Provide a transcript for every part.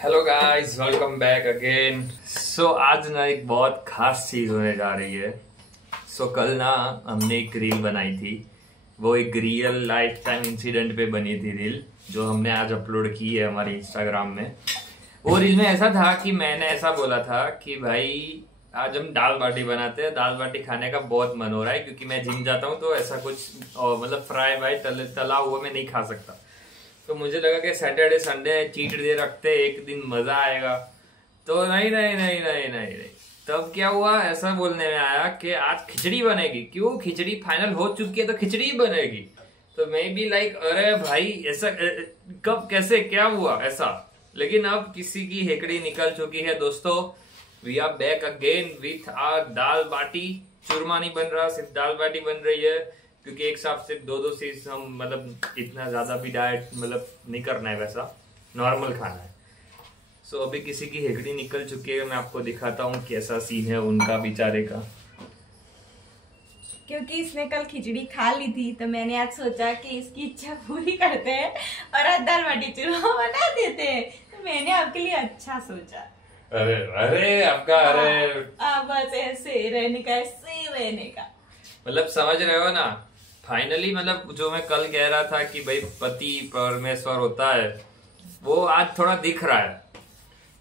Hello guys, welcome back again. आज ना एक बहुत खास चीज होने जा रही है। कल ना हमने एक रील बनाई थी। वो एक रियल लाइफ टाइम इंसिडेंट पे बनी थी रील, जो हमने आज अपलोड की है हमारे इंस्टाग्राम में। वो रील में ऐसा था कि मैंने ऐसा बोला था कि भाई आज हम दाल बाटी बनाते हैं। दाल बाटी खाने का बहुत मन हो रहा है क्योंकि मैं जिम जाता हूँ, तो ऐसा कुछ मतलब फ्राई वाई तला हुआ मैं नहीं खा सकता। तो मुझे लगा कि सैटरडे संडे चीट डे रखते, एक दिन मजा आएगा। तो नहीं नहीं नहीं नहीं नहीं नहीं, तब क्या हुआ, ऐसा बोलने में आया कि आज खिचड़ी बनेगी। क्यों? खिचड़ी फाइनल हो चुकी है तो खिचड़ी ही बनेगी। तो मैं भी लाइक अरे भाई ऐसा कब कैसे क्या हुआ ऐसा। लेकिन अब किसी की हेकड़ी निकल चुकी है दोस्तों। We are back again with our dal baati. चूरमा नहीं बन रहा, सिर्फ दाल बाटी बन रही है क्योंकि एक साथ सिर्फ दो चीज हम मतलब इतना ज्यादा भी डाइट मतलब नहीं करना है, वैसा नॉर्मल खाना है। अभी किसी की हेकड़ी निकल चुकी है। मैं आपको दिखाता हूँ कैसा सीन है उनका बेचारे का। क्योंकि इसने कल खिचड़ी खा ली थी तो मैंने आज सोचा कि इसकी इच्छा पूरी करते हैं और आज दाल बाटी चूरमा बना देते हैं। तो मैंने आपके लिए अच्छा सोचा। अरे अरे आपका अरे बस ऐसे रहने का, ऐसे रहने का मतलब समझ रहे हो ना। फाइनली मतलब जो मैं कल कह रहा था कि भाई पति परमेश्वर होता है, वो आज थोड़ा दिख रहा है।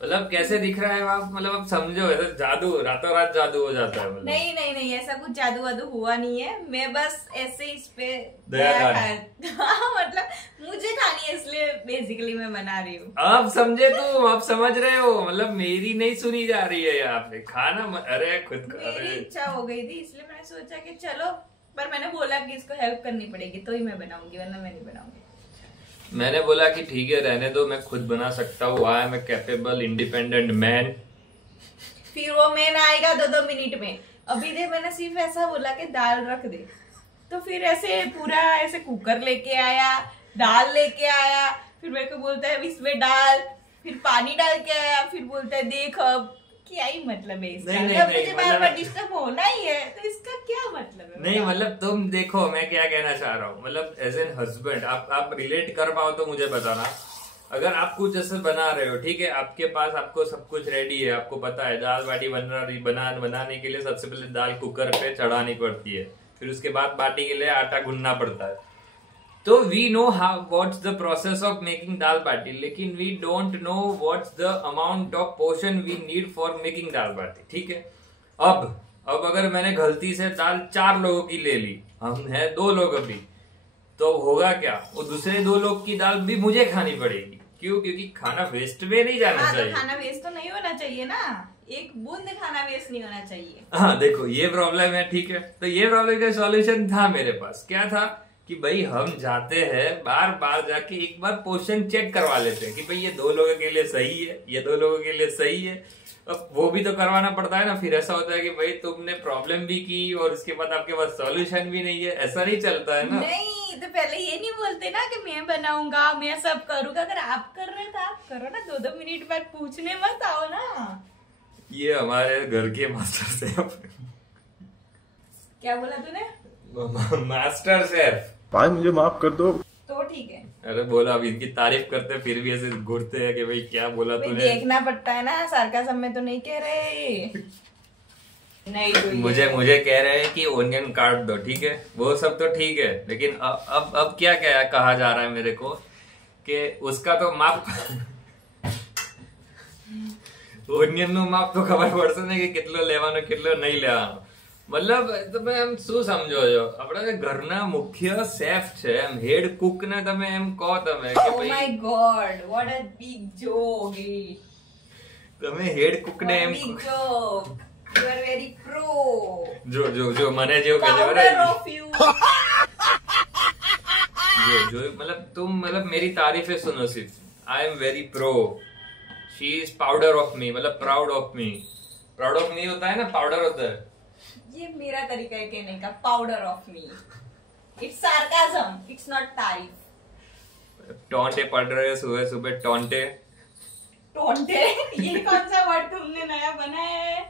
मतलब कैसे दिख रहा है आप, मतलब आप समझो, ऐसा जादू, रातों रात जादू हो जाता है। मतलब नहीं नहीं नहीं, ऐसा कुछ जादू वादू हुआ नहीं है। मैं बस ऐसे इस पे दया मतलब मुझे खानी है इसलिए बेसिकली मैं बना रही हूँ। आप समझे तो आप समझ रहे हो, मतलब मेरी नहीं सुनी जा रही है यहाँ पे। खाना अरे खुद मेरी इच्छा हो गई थी इसलिए मैंने सोचा कि चलो, पर मैंने बोला कि इसको हेल्प करनी पड़ेगी तो ही मैं बनाऊंगी, वरना मैं नहीं बनाऊंगी। मैंने बोला कि ठीक है रहने दो, मैं खुद बना सकता हूँ। I am a capable independent man. फिर वो मैन आएगा 2-2 मिनट में। अभी दे मैंने सिर्फ ऐसा बोला कि दाल रख दे, तो फिर ऐसे पूरा ऐसे कुकर लेके आया, दाल लेके आया, फिर मेरे को बोलता है इसमें डाल, फिर पानी डाल के आया, फिर बोलता है देख अब क्या ही मतलब है इसका। जब मुझे बार बार डिस्टर्ब होना ही है तो इसका क्या मतलब है? नहीं मतलब तुम देखो मैं क्या कहना चाह रहा हूँ। मतलब एज एन हस्बैंड आप रिलेट कर पाओ तो मुझे बताना। अगर आप कुछ ऐसे बना रहे हो, ठीक है, आपके पास आपको सब कुछ रेडी है, आपको पता है दाल बाटी बनाने के लिए सबसे पहले दाल कुकर पे चढ़ानी पड़ती है, फिर उसके बाद बाटी के लिए आटा गूंदना पड़ता है। तो we know how what's the process of making dal baati, लेकिन we don't know what's the amount of portion we need for making dal baati. ठीक है, अब अगर मैंने गलती से दाल 4 लोगों की ले ली, हम हैं 2 लोग अभी, तो होगा क्या, वो दूसरे 2 लोग की दाल भी मुझे खानी पड़ेगी। क्यों? क्योंकि खाना वेस्ट में नहीं जाना चाहिए। तो खाना वेस्ट तो नहीं होना चाहिए ना, एक बूंद खाना वेस्ट नहीं होना चाहिए। हाँ देखो ये प्रॉब्लम है, ठीक है। तो ये प्रॉब्लम का सॉल्यूशन था मेरे पास। क्या था कि भाई हम जाते हैं बार बार जाके एक बार पोर्शन चेक करवा लेते हैं कि भाई ये 2 लोगों के लिए सही है, ये 2 लोगों के लिए सही है। अब वो भी तो करवाना पड़ता है ना। फिर ऐसा होता है कि भाई तुमने प्रॉब्लम भी की और उसके बाद आपके पास सॉल्यूशन भी नहीं है, ऐसा नहीं चलता है ना। नहीं तो पहले ये नहीं बोलते ना कि मैं बनाऊंगा, मैं सब करूंगा। अगर आप कर रहे तो आप करो ना, 2-2 मिनट बाद पूछने मत आओ ना। ये हमारे घर के मास्टर शेफ। क्या बोला तूने? Master chef. भाई मुझे माफ कर दो। तो ठीक है। अरे बोला, अब इनकी तारीफ करते फिर भी ऐसे घूरते हैं कि भाई क्या बोला तूने। देखना पड़ता है ना, सार्काज़म में तो नहीं कह रहे। नहीं तो मुझे कह रहे हैं कि ओनियन काट दो, ठीक है, वो सब तो ठीक है, लेकिन अब क्या क्या कहा जा रहा है मेरे को कि उसका तो माप ઓનિયન નું માપ તો ખબર પડશે ને કે કેટલો લેવાનો કેટલો નહીં લેવાનો। મતલબ તમે એમ શું સમજો છો, આપણા ઘરના મુખ્ય શેફ છે, એમ હેડ કુક ને તમે એમ કહો તમે કે Oh my god, what a big joke. તમે હેડ કુક ને એમ big joke. You are very pro. જો મને જેવું કહે Powder of you. जो मतलब तुम मतलब मेरी तारीफें सुनो सिर्फ। I am very pro, she is powder of me, मतलब proud of me. Proud of me होता है ना, पाउडर होता है। ये मेरा तरीका है कहने का, powder of me. It's sarcasm, it's not तारीफ। टोंटे पड़ रहे हैं सुबह सुबह, टोंटे। टोंटे? ये कौन सा वर्ड तुमने नया बनाया है?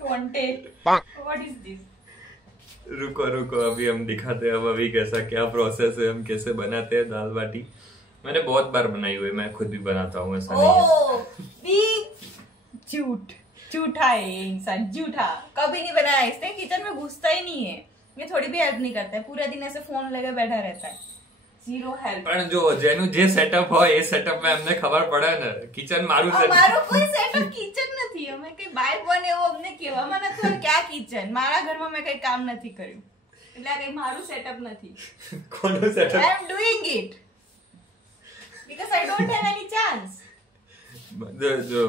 टोंटे, व्हाट इज दिस? रुको अभी हम दिखाते हैं अब अभी कैसा क्या प्रोसेस है, हम कैसे बनाते हैं दाल बाटी। मैंने बहुत बार बनाई हुई, मैं खुद भी बनाता हूँ, ऐसा नहीं है। झूठा है ये इंसान, झूठा। कभी नहीं बनाया इसने, किचन में घुसता ही नहीं है, ये थोड़ी भी हेल्प नहीं करता है, पूरा दिन ऐसे फोन लेकर बैठा रहता है, जीरो हेल्प। પણ જો જેનું જે સેટઅપ હોય એ સેટઅપમાં એમને ખબર પડે ને, કિચન મારું સેટઅપ, અમારું કોઈ સેટઅપ કિચન નથી, અમે કઈ બાય બને એવું અમને કહેવામાં નથી કે આ કિચન મારા ઘરમાં મેં કઈ કામ નથી કર્યું, એટલે આ કઈ મારું સેટઅપ નથી. કોનું setup? I am doing it because I don't have any chance. જો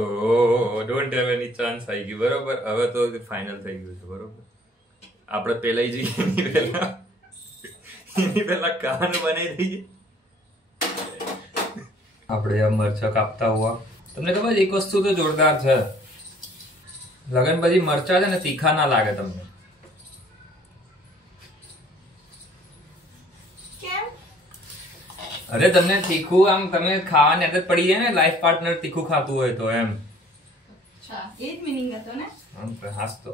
ડોન્ટ હેવ એની ચાન્સ આવી ગયું, બરોબર. હવે તો ફાઇનલ થઈ ગયું છે, બરોબર. આપણે પેલા જઈએ એની પહેલા કહાનું બનાવી દઈએ. આપણે આ મરચા કાપતા હુआ, તમને ખબર છે એક વસ્તુ તો જોરદાર છે, લગન પછી મરચા છે ને તીખા ના લાગે તમને. કેમ? અરે તમને તીખું આમ તમે ખાવાની આદત પડી જાય ને, લાઈફ પાર્ટનર તીખું ખાતું હોય તો એમ. અચ્છા, એ જ મીનિંગ હતો ને. હાસ તો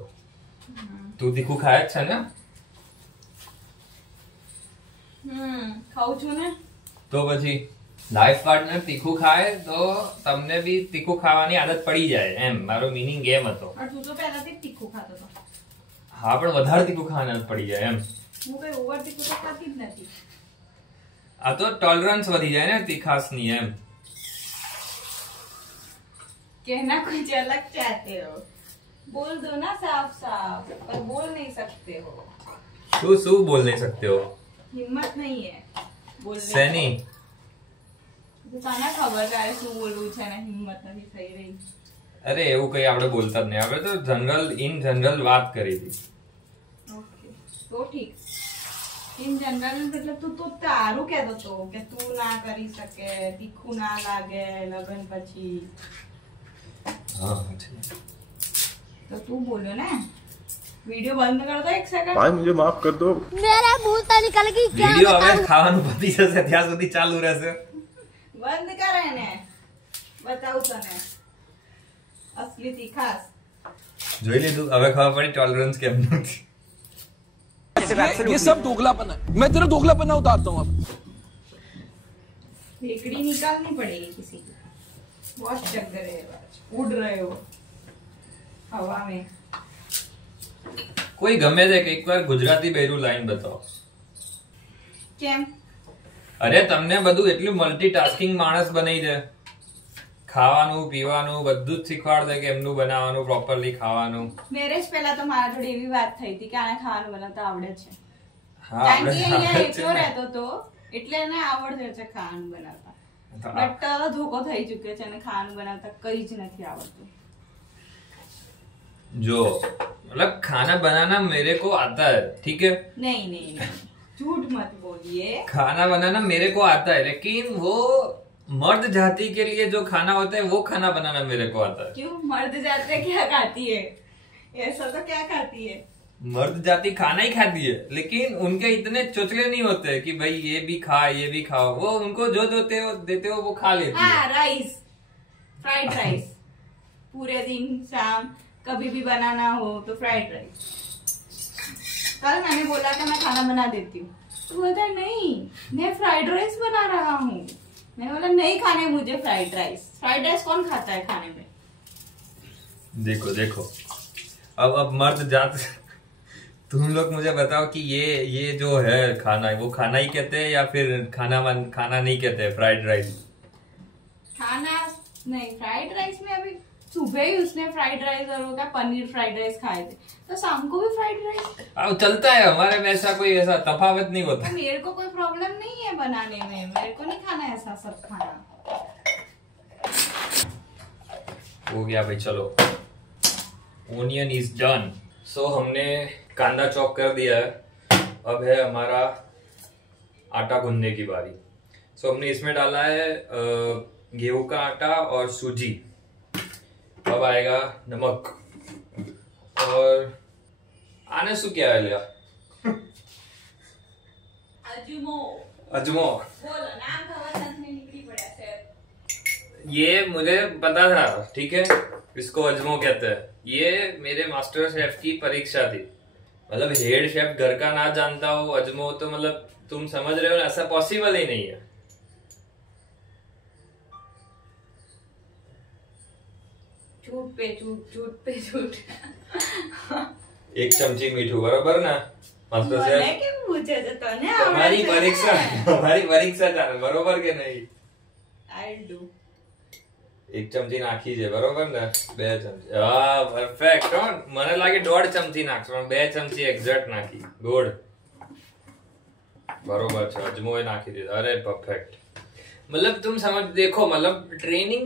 તું તીખું ખાય જ છે ને? ખાઉં છું ને. તો પછી લાઈફ પાર્ટનર તીખું ખાય તો તમને બી તીખું ખાવાની આદત પડી જાય એમ, મારો મીનિંગ એમ હતો. તું તો પહેલાથી તીખું ખાતો હતો. હા, પણ વધારે તીખું ખાવાની આદત પડી જાય એમ. હું કઈ ઓવર તીખું તો ખાતી જ નથી. આ તો ટોલરન્સ વધી જાય ને તીખાસની એમ. कहना कुछ अलग चाहते हो, बोल दो ना साफ साफ, पर बोल नहीं सकते हो. શું બોલ નહીં सकते हो? हिम्मत नहीं है बोलने સેની? તો તને ખબર છે શું બોલવું છે ને હિંમત નથી થઈ રહી. અરે એવું કઈ આપણે બોલતા જ નહીં, આપણે તો જનરલ વાત કરી હતી. ઓકે, તો ઠીક. ઇન જનરલ એટલે તું તો તારું કહેતો હતો કે તું ના કરી શકે, તીખું ના લાગે લગન પછી. હા, तो तू बोलो ना. वीडियो बंद कर दो एक सेकंड. भाई मुझे माफ कर दो. मेरा मुंह तो निकल गई. વિડિયો હવે ખાવાનું પતી જશે ત્યાં સુધી ચાલુ રહેશે. બંધ કરે ને, બતાવું તને અસલી તીખાસ. જોઈ લીધું, હવે ખબર પડી ટોલરન્સ કેમનું છે. ये सब दोगलापन है, मैं तेरा दोगलापन उतारता हूँ अब. फेकड़ी निकालनी पड़ेगी किसी की. बहुत चक रहे हो, उड़ रहे हो हवा में. કોઈ ગમે છે કે એકવાર ગુજરાતી બેરું લાઈન બતાવો. કેમ? અરે તમને બધું એટલું મલ્ટીટાસ્કિંગ માણસ બનાવી દે, ખાવાનું પીવાનું બધું જ શીખવાડ દે કે એમનું બનાવવાનું, પ્રોપરલી ખાવાનું. મેરેજ પહેલા તો મારા જોડે એવી વાત થઈ હતી કે આને ખાવાનું બનાવતા આવડે છે. હા, કારણ કે અહીંયા આપણે એકલો રહેતો તો એટલે એને આવડે છે ખાવાનું બનાવતા. બટ ધોકો થઈ ચુક્યો છે અને ખાવાનું બનાવતા કઈ જ નથી આવડતું. जो मतलब खाना बनाना मेरे को आता है, ठीक है? नहीं नहीं नहीं, झूठ मत बोलिए. खाना बनाना मेरे को आता है, लेकिन वो मर्द जाति के लिए जो खाना होता है वो खाना बनाना मेरे को आता है. क्यों? मर्द जाते क्या खाती है? ऐसा तो क्या खाती है? मर्द जाति खाना ही खाती है, लेकिन उनके इतने चोचले नहीं होते कि भाई ये भी खा ये भी खाओ. वो उनको जो देते हो वो खा लेती है. हाँ, राइस, फ्राइड राइस. पूरे दिन शाम कभी भी बनाना हो तो फ्राइड राइस. कल मैंने बोला कि मैं खाना बना देती हूँ, तो बोलता नहीं मैं फ्राइड राइस बना रहा हूँ. मैंने बोला नहीं खाने मुझे फ्राइड राइस. फ्राइड राइस कौन खाता है खाने में? देखो देखो, अब मर्द जात तुम लोग मुझे बताओ कि ये जो है खाना, वो खाना ही कहते हैं या फिर खाना नहीं कहते हैं? फ्राइड राइस खाना नहीं. फ्राइड राइस में अभी सुबह ही उसने फ्राइड राइस और वो क्या पनीर फ्राइड राइस खाए थे, तो शाम को भी फ्राइड राइस. अब चलता है हमारे में, ऐसा कोई ऐसा तफावत नहीं होता. मेरे को कोई प्रॉब्लम नहीं है बनाने में, मेरे को नहीं खाना ऐसा सब खाना. हो गया भाई, चलो. Onion is done. सो हमने कांदा चॉप कर दिया है, अब है हमारा आटा गूंदने की बारी. सो हमने इसमें डाला है गेहूं का आटा और सूजी. अब आएगा नमक और आने सु क्या है लिया अजमो. अजमो. बोलो नाम खबर नहीं निकली पड़ा से. ये मुझे पता था, ठीक है, इसको अजमो कहते हैं. ये मेरे मास्टर शेफ की परीक्षा थी. मतलब हेड शेफ घर का ना जानता हो अजमो, तो मतलब तुम समझ रहे हो ना, ऐसा पॉसिबल ही नहीं है. झूठ पे झूठ एक चमची मीठू बराबर ना मास्टर મને સાહેબ કેમ પૂછે છે તને हमारी આવડે છે? परीक्षा ચાલે બરોબર કે નહીં I'll do. એક ચમચી નાખી છે બરોબર ને 2 ચમચી હા પરફેક્ટ મને લાગે 1.5 ચમચી નાખશો પણ 2 ચમચી એક્ઝેક્ટ નાખી ગુડ बरोबर છે અજમો એ નાખી દીધો અરે परफेक्ट मतलब तुम समझ देखो मतलब ट्रेनिंग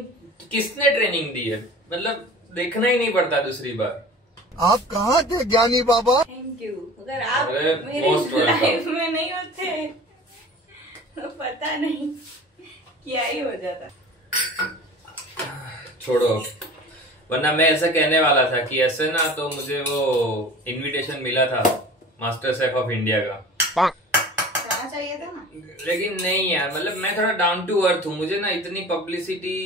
किसने ट्रेनिंग दी है मतलब देखना ही नहीं पड़ता दूसरी बार आप कहाँ थे ज्ञानी बाबा? Thank you. अगर आप अरे, मेरे most welcome. लाइफ में नहीं होते तो पता नहीं क्या ही हो जाता। छोड़ो वरना मैं ऐसा कहने वाला था कि ऐसे ना तो मुझे वो इनविटेशन मिला था मास्टर शेफ ऑफ इंडिया का जाना चाहिए था ना। लेकिन नहीं यार मतलब मैं थोड़ा डाउन टू अर्थ हूँ मुझे ना इतनी पब्लिसिटी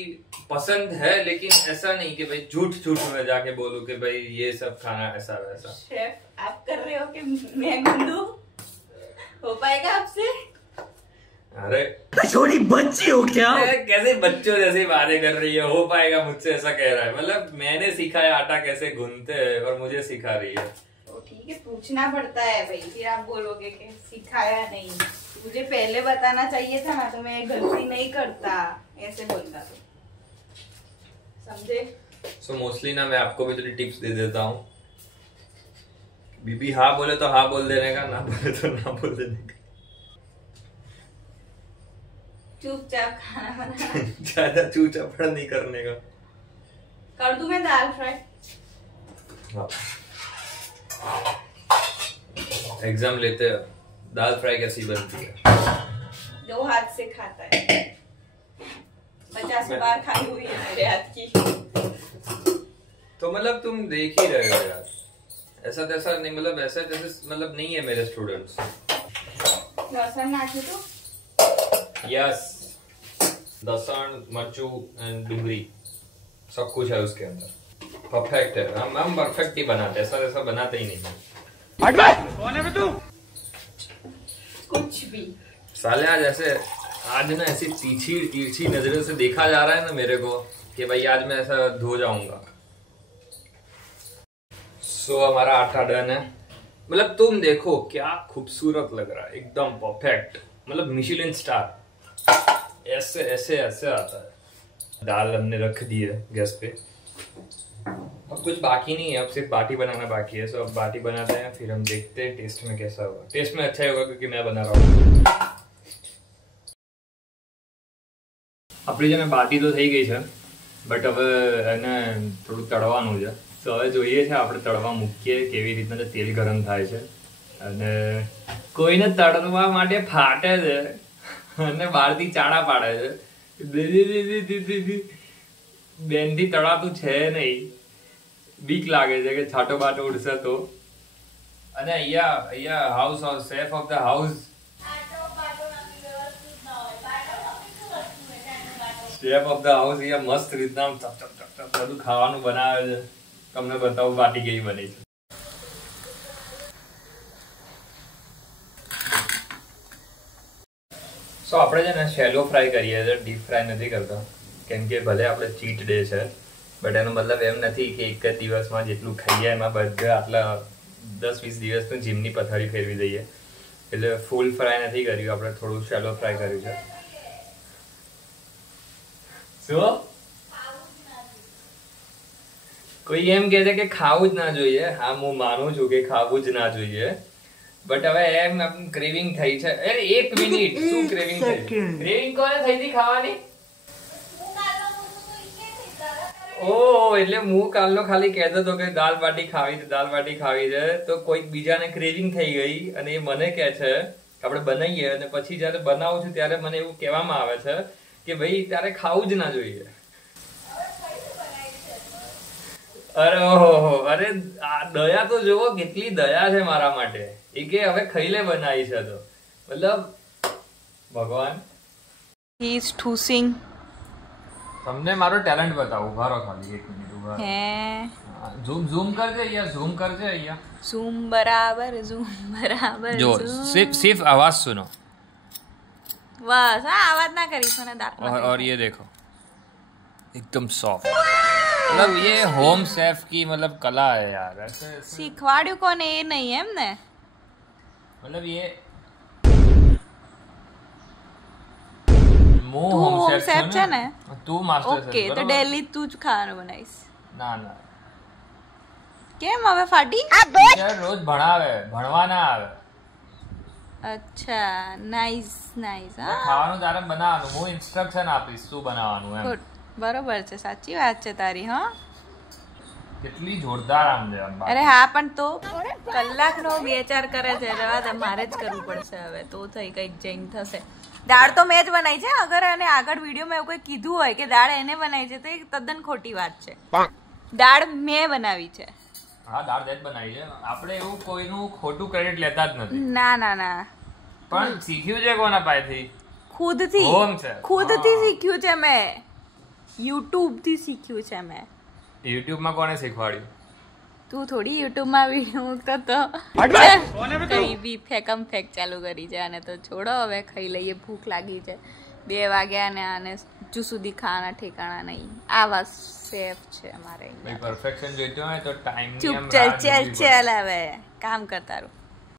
पसंद है लेकिन ऐसा नहीं कि भाई झूठ में जाके बोलूं कि भाई ये सब खाना ऐसा वैसा। शेफ आप कर रहे हो कि मैं गंदू हो पाएगा आपसे? अरे छोटी बच्ची हो क्या कैसे बच्चों जैसे बातें कर रही है हो पाएगा मुझसे ऐसा कह रहा है मतलब मैंने सीखा है आटा कैसे गूंथते हैं और मुझे सिखा रही है। तो ठीक है पूछना पड़ता है भाई फिर आप बोलोगे कि सिखाया नहीं मुझे पहले बताना चाहिए था ना तो मैं गलती नहीं करता ऐसे बोलता तो समझे। सो मोस्टली ना मैं आपको भी थोड़ी टिप्स दे देता हूँ बीबी हाँ बोले तो हाँ बोल देने का ना बोले तो ना बोल देने का चुपचाप खाना बनाना ज्यादा चूचापड़ नहीं करने का। कर दूं मैं दाल फ्राई। हाँ। एग्जाम लेते हैं दाल फ्राई कैसी बनती है 2 हाथ से खाता है 50 बार खाई हुई है मेरे हाथ की। तो मतलब तुम देख ही रहे हो यार ऐसा तैसा नहीं मतलब ऐसा जैसे मतलब नहीं है मेरे स्टूडेंट्स। लहसुन नाखी तो यस लहसुन मर्चू एंड डुंगरी सब कुछ है उसके अंदर परफेक्ट है हम परफेक्ट ही बनाते ऐसा ऐसा बनाते ही नहीं। कौन है तू कुछ भी साले आज ऐसे आज ना ऐसी तिरछी नजरों से देखा जा रहा है ना मेरे को कि भाई आज मैं ऐसा धो जाऊंगा। सो हमारा आटा डन है मतलब तुम देखो क्या खूबसूरत लग रहा है एकदम परफेक्ट मतलब मिशेलिन स्टार ऐसे ऐसे ऐसे आता है। दाल हमने रख दी है गैस पे अब कुछ बाकी नहीं है अब सिर्फ बाटी बनाना बाकी है। सो अब बाटी बनाते हैं फिर हम देखते हैं टेस्ट में कैसा होगा। टेस्ट में अच्छा ही होगा क्योंकि मैं बना रहा हूँ। આપણી છે ને બાટી તો થઈ ગઈ છે બટ હવે એને થોડું તળવાનું છે તો હવે જોઈએ છે આપણે તળવા મૂકીએ કેવી રીતના તેલ ગરમ થાય છે અને કોઈને તળવા માટે ફાટે છે અને બહારથી ચાડા પાડે છે બેનથી તળાતું છે નહીં બીક લાગે છે કે છાટો બાટો ઉડશે તો। અને અહીંયા house safe of the house chef of the house ये मस्त રીતના બધું ખાવાનું બનાવે છે તમને બતાવું બાટી કેવી બની છે। સો આપણે છે ને શેલો ફ્રાય કરીએ છીએ ડીપ ફ્રાય નથી કરતા કેમ કે ભલે આપણે ચીટ ડે છે બટ એનો મતલબ એમ નથી કે એક જ દિવસમાં જેટલું ખાઈએ એમાં બધા આટલા 10-20 દિવસનું જીમની પથારી ફેરવી દઈએ એટલે ફૂલ ફ્રાય નથી કર્યું આપણે થોડું શેલો ફ્રાય કર્યું છે। કોઈ એમ કહે છે કે ખાવું જ ના જોઈએ હા હું માનું છું કે ખાવું જ ના જોઈએ બટ હવે એમ ક્રેવિંગ થઈ છે। અરે 1 મિનિટ શું ક્રેવિંગ થઈ ક્રેવિંગ કોને થઈ હતી ખાવાની ઓ એટલે હું કાલનો ખાલી કહેતો હતો કે દાલ બાટી ખાવી છે તો કોઈક બીજાને ક્રેવિંગ થઈ ગઈ અને એ મને કહે છે આપણે બનાવીએ અને પછી જયારે બનાવું છું ત્યારે મને એવું કહેવામાં આવે છે કે ભાઈ તારે ખાવું જ ના જોઈએ। અરે ઓહો અરે દયા તો જોવો કેટલી દયા છે મારા માટે એ કે હવે ખાઈ લે બનાવી છે તો મતલબ ભગવાન ही इज ठूसिंग તમને મારો ટેલેન્ટ બતાવું ભારો ખાલી 1 મિનિટ ઉભા है ઝૂમ કરજે અહીંયા ઝૂમ बराबर જો सिर्फ आवाज सुनो बस हाँ आवाज ना करी सुना दांत और ये देखो एकदम सॉफ्ट मतलब ये होम शेफ की मतलब कला है यार, ऐसे શીખવાડ્યું કોને એ નહીં એમ ને? मतलब ये તું હોમ શેફ છે ને? तू मास्टर ઓકે, તો ડેલી તું જ ખાવાનું બનાવીશ. ना ना કેમ હવે ફાટી? ટીચર રોજ ભણાવે, ભણવા ના આવે. અચ્છા, નાઈસ નાઈસ. હા, ખાવાનું તારે બનાવવાનું, હું ઇન્સ્ટ્રક્શન આપીશ શું બનાવવાનું એમ. ગુડ, બરોબર છે, સાચી વાત છે તારી. હા, કેટલી જોરદાર આમ છે આમ. અરે હા, પણ તો કલાકનો 2-4 કરે છે, રવા દે, મારે જ કરવું પડશે હવે. તો થઈ કઈક જૈન થશે. દાળ તો મેં જ બનાવી છે. અગર એને આગળ વિડીયોમાં એવું કોઈ કીધું હોય કે દાળ એને બનાવી છે, તો એ તદ્દન ખોટી વાત છે. દાળ મેં બનાવી છે. હા, દાળ જ બનાવી છે. આપણે એવું કોઈનું ખોટું ક્રેડિટ લેતા જ નથી. ના ના ના, પણ શીખ્યું છે કોના પાસેથી? ખુદથી. હોમ છે. ખુદથી શીખ્યું છે મેં. યુટ્યુબ થી શીખ્યું છે મેં. યુટ્યુબ માં કોને શીખવાડ્યું? તું થોડી યુટ્યુબ માં વિડીયો મૂકતો તો. કઈ બી ફેકમ ફેક ચાલુ કરી છે. અને તો છોડો, હવે ખાઈ લઈએ, ભૂખ લાગી છે. 2 વાગ્યા ને આને હજુ સુધી ખાના ઠેકાણા નહીં. આવા શેફ છે અમારે. પરફેક્શન જોઈતો હોય તો ટાઈમ ચૂપ ચાલ ચાલ ચાલ, હવે કામ કરતા રહો.